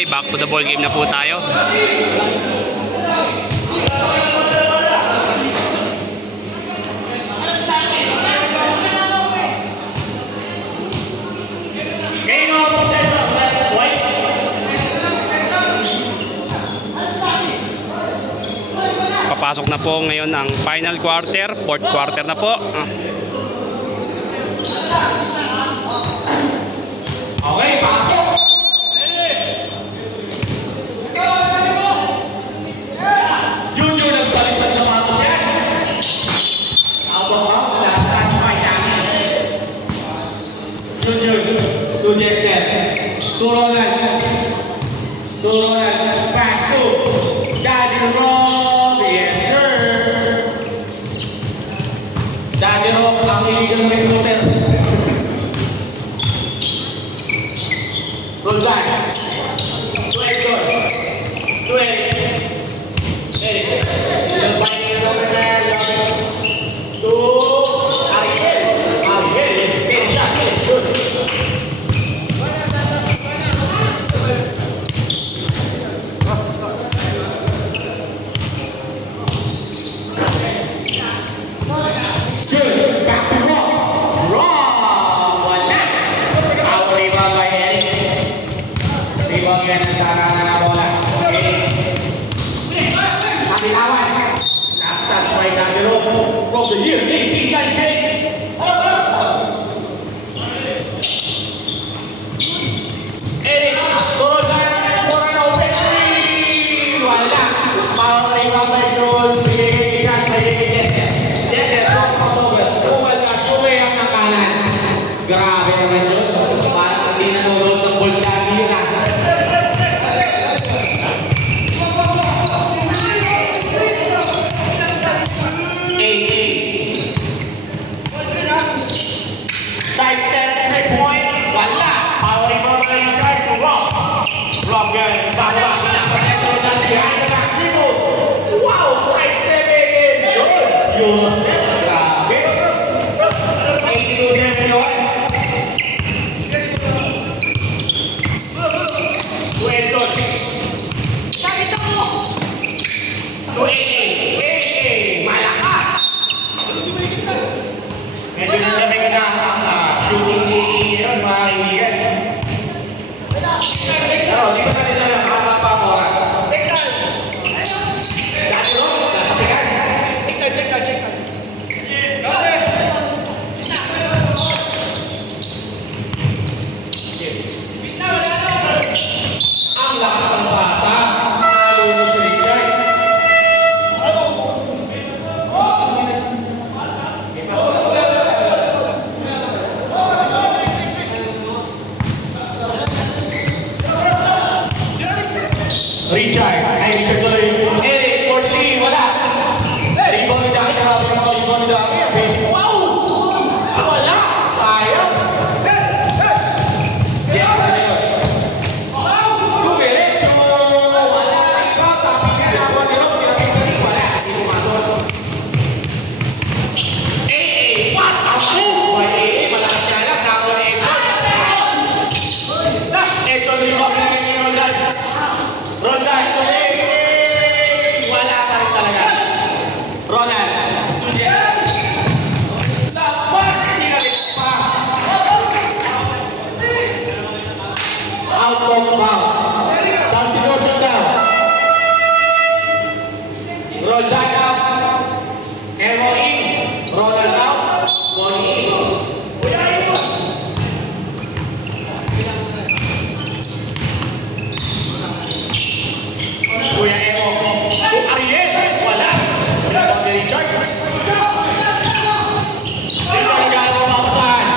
Okay, back to the ball game na po tayo. Papasok na po ngayon ang final quarter, fourth quarter na po. Okay, pasok. Junior nagbaliktad sa mga siya. Out, last touch by Danny. Junior, to Jester. To Ronald. Back to Daddy Rob. Yes, sir. Daddy Rob, ang illegal recruiter. Roll back. To Edgar. To Eric. Yung binding over there. To Ariel. Good shot. Good. Good. Back to Rob. Wala. Out rebound by Eric. Rebound yan ang sarana na bola. Okay. Kabitawan. Last touch by Candelo. From the year 1819. Eric. Torosan. Moran open three. Wala. Power rebound by Joel. Bigay-bigay by Jester. Jester. Wala. Suwe ang nakanan. Grabe naman yun. Parang hindi nanonood ng ball lagi yun ah. Side step, 3 point, wala. Power rebound by Richard to Rob. Rob yan, baba. Pinakonekto na behind the back dribble. Wow, side step again. Yun. Grabe. 82-7 yun. Dueton. Sakit ako. Dueton. Malakas. Medyo nalamig na ang shooting ni mga kaibigan. Pero di ba natin alam haba pa ang oras? Dati ro, natapigan. Tika. Ang lakas ng pasa. Nalulog si Richard. Richard tuloy. Eric, 14, wala. Rebound ni Daki, rebound ni Daki. Wow! Wala! Sayang! Jeff, ano yun? Dumiretso! Wala! Ikaw, tapos ka na ako nilog. Pinapinsanin, wala. Hindi pumasok. What a move! Malakas niya lang. Nakaw ni Edson rebound na ngayon yung Ronald, wala pa rin talaga. Ronald, labas, pinalit pa. Out of bounds. Substitution daw. Ronald out. Elmo in. Ronald out. Bonnie in. Kuya Emo, Ariel, wala. Rebound ni Richard. Ito ang gano'n mapasahan.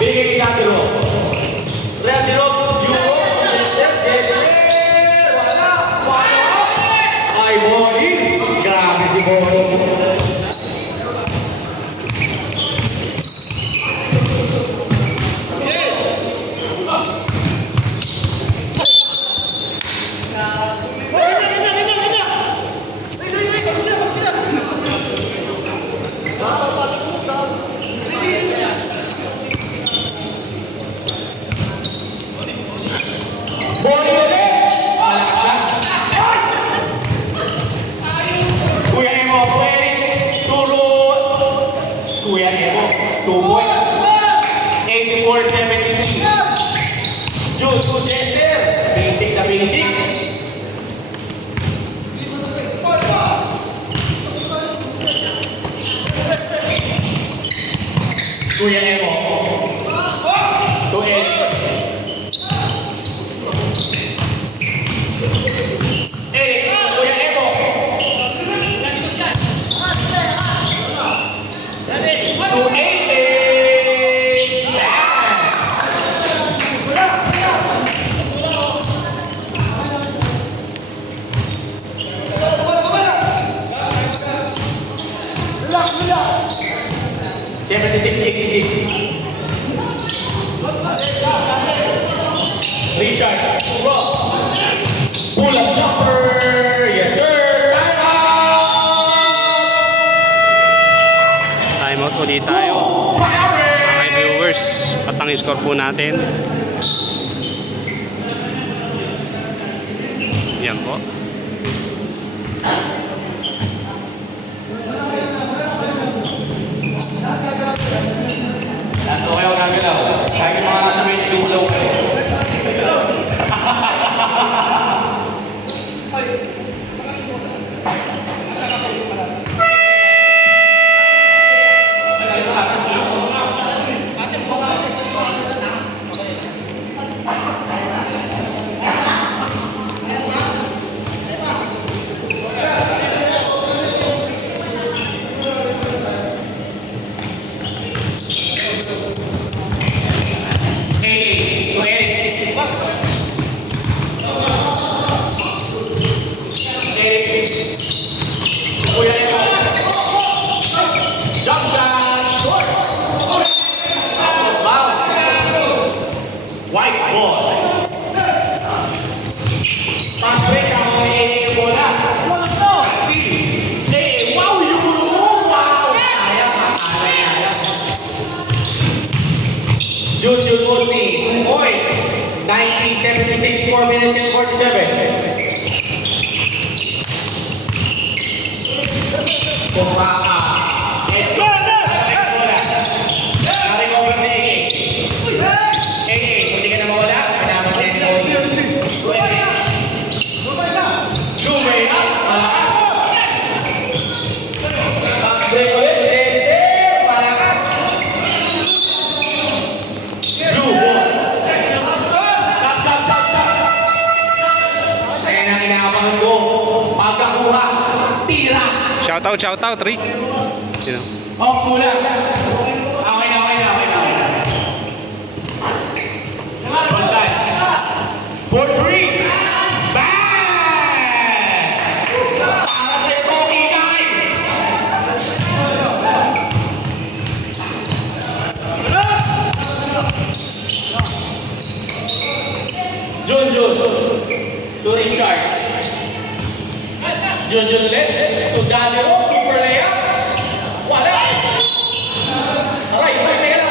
Bigay ni Candelo. Candelo, Euro, Good, Chester. Basic na basic. Kuya Emo. To Eric. Eric, Kuya Emo. To Eric. 76-86. Richard. Pull up jumper. Yes, sir. Time out. Time out ulit tayo. Okay, viewers. At ang score po natin. Yan po. Ano kayo gagalaw? Kahit yung mga nasa bench, gumulaw kayo. White ball. Pag-break ang mga bola. Wow, wow! Kaya. Jun Musti, points. 1976, 4 minutes and 47. Kumaka. Shout out, Rick. Sino? Off muna. Okay na. One time. 4-3. Bang! Para sa Koki Kai. Jun. To Richard. Jun ulit. To Danilo. Super layup. Wala. Alright, teka lang.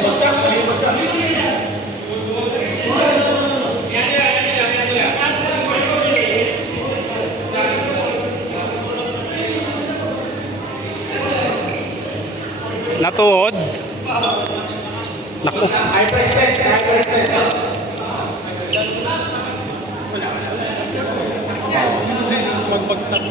Bagsak. Natuod. Naku. Hyperextend.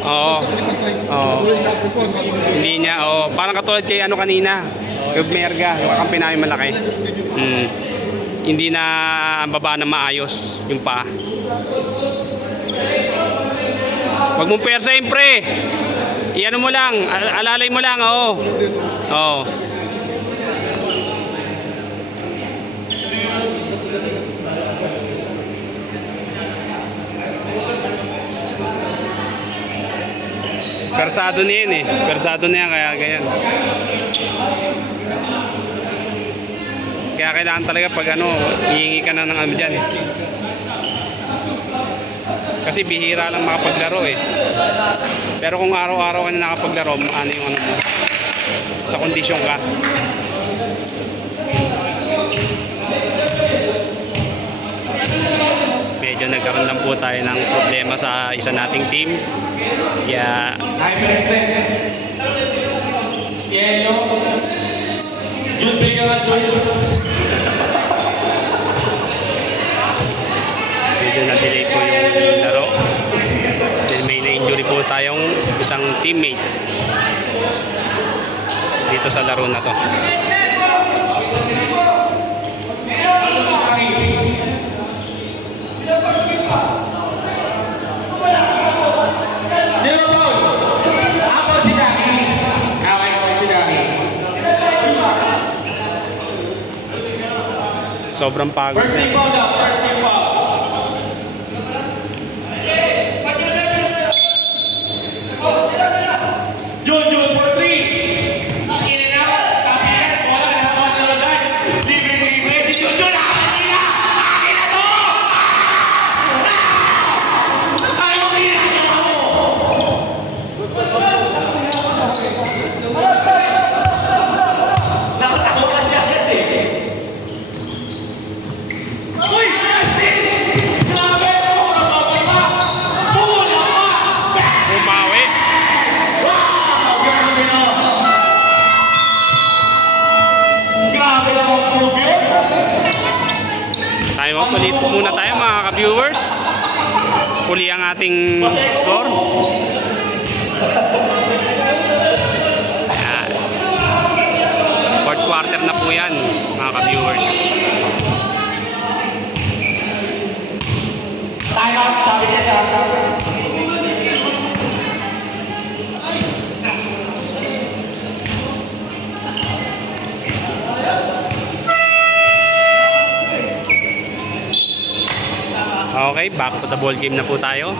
Oo. Hindi niya. Parang katulad kay ano kanina. Kay Merga. Yung kakampi namin malaki. Hindi na baba na maayos yung paa. Huwag mong persahin, pre. Iano mo lang. Alalay mo lang. Oo. Persado niya yun eh. Persado niya kaya ganyan. Kaya kailangan talaga pag hihingi ka na ng ano dyan eh. Kasi bihira lang makapaglaro eh. Pero kung araw-araw ka na nakapaglaro, ano yung mo, sa kondisyon ka. Medyo nagkaroon lang po tayo ng problema sa isa nating team. Kaya Hyperextend. Yellow. Jun, bigyan ka, Jun. kanyang teammate dito sa laro na to. Zero ball. Ako si Daki. Okay po si Daki. Sobrang pagod First na. team foul daw. First team foul. Jun for three. In and out. Kapitan. Bola naman na lang. Libre. Si Jun. Akin na! Akin na to! Ayaw ginagawa mo! Nakatakot ka siya agad eh. Uy! Justin! Grabe! Nasabi ka! Pula ka! Bumawi. Wow! Grabe na! Grabe na ang move yun! Time out ulit muna tayo mga ka-viewers. Huli ang ating score. Ayan. Fourth quarter na po yan mga ka-viewers. Time out, sabi niya sa Okay, back to the ball game na po tayo.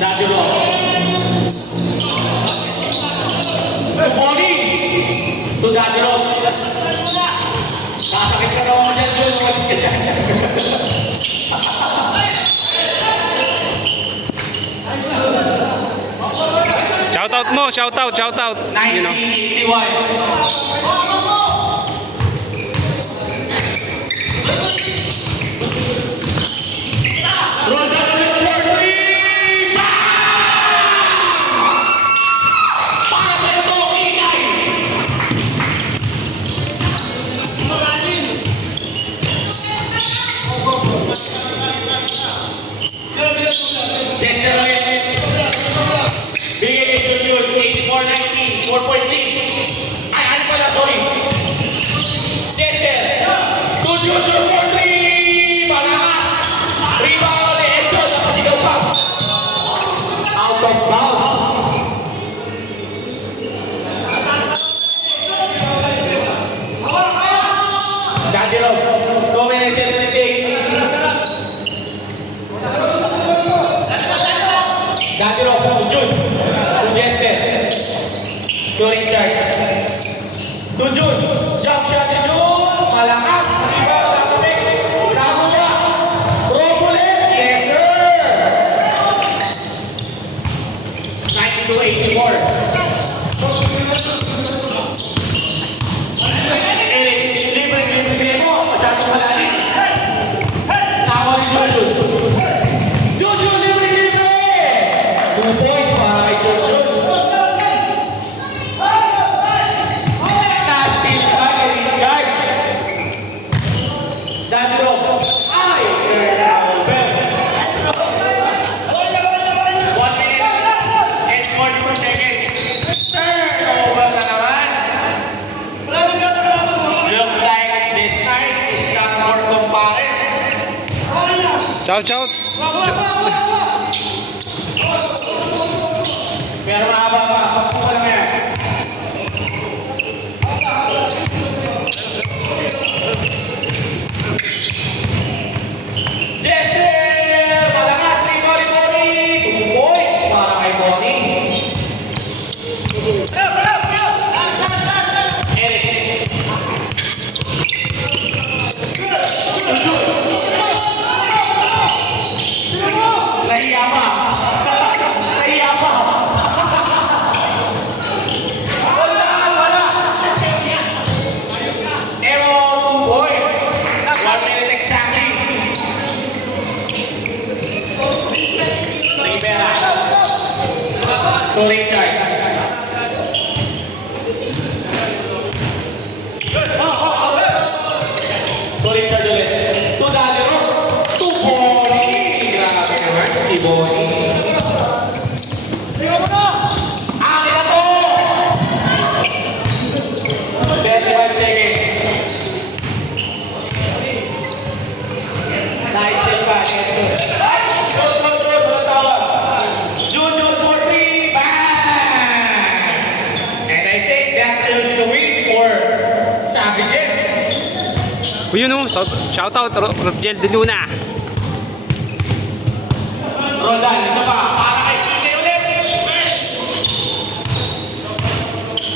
Daddy Rock. Boli! To Daddy Rock. Nasakit ka naman mo dyan, Jun. Umalis ka dyan. Shoutout mo, shoutout. You know. 1981. Rosario for three! Bang! Para sa ito, Ikay! Chester ulit. Bigay kay Junior, 84-19, 4.6. Ay, ano pala, sorry. Chester. To Junior for three! Malakas! Rebound ni Edson, napasigaw pa. Out of bounds. Daddy Rob, combination to take. Daddy Rob, to June, to Jester, to Richard, to June, jump shot ni June, malakas, rebound, nakapik, nakuha, Rob ulit, yes sir! 92-84. Eric, libre mo, masyadong malalim. Nakaw ni Jojo. Jojo, libre! 2 points para kay Jojo. Na-steal pa kay Richard. Danzo. Ay, turnover. 1 minute and 44 seconds. Turnover na naman. Looks like this time is not more compares. Shout. Pero mahaba pa, 10 pa lang yan. Jester! Malakas ni Bonnie! 2 points para kay Bonnie. Eric. Nahiya To Richard. To Richard ulit. To Danilo. To Bonnie. Grabe naman si Bonnie. Akin na to! 21 seconds. Nice still pa. Junior for 3. Bang! And I think that is the win for Savages. Uy, yun o. Shout out, Rogel De Luna. Rodan, isa pa. Para kay Kike ulit.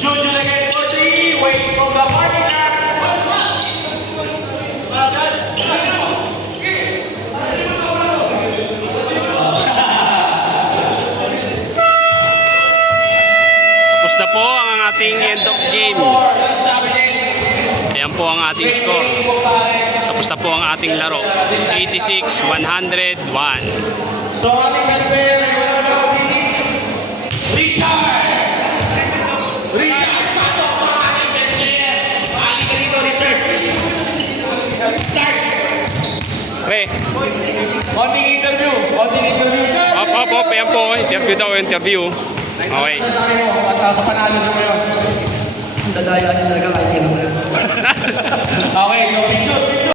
Junior again for 3. Wait for the partner. Tapos na po ang ating end of game. Ayan po ang ating score. Tapos na po ang ating laro. 86-101. So ating best player, Richard! Richard Santos sa ating best player. Balik ka dito, Richard. Start! Pre, Konting interview. Konting interview. op. Ayan po. Interview daw, interview. Okay. Sa panalo nyo ngayon. Dadayaan talaga kahit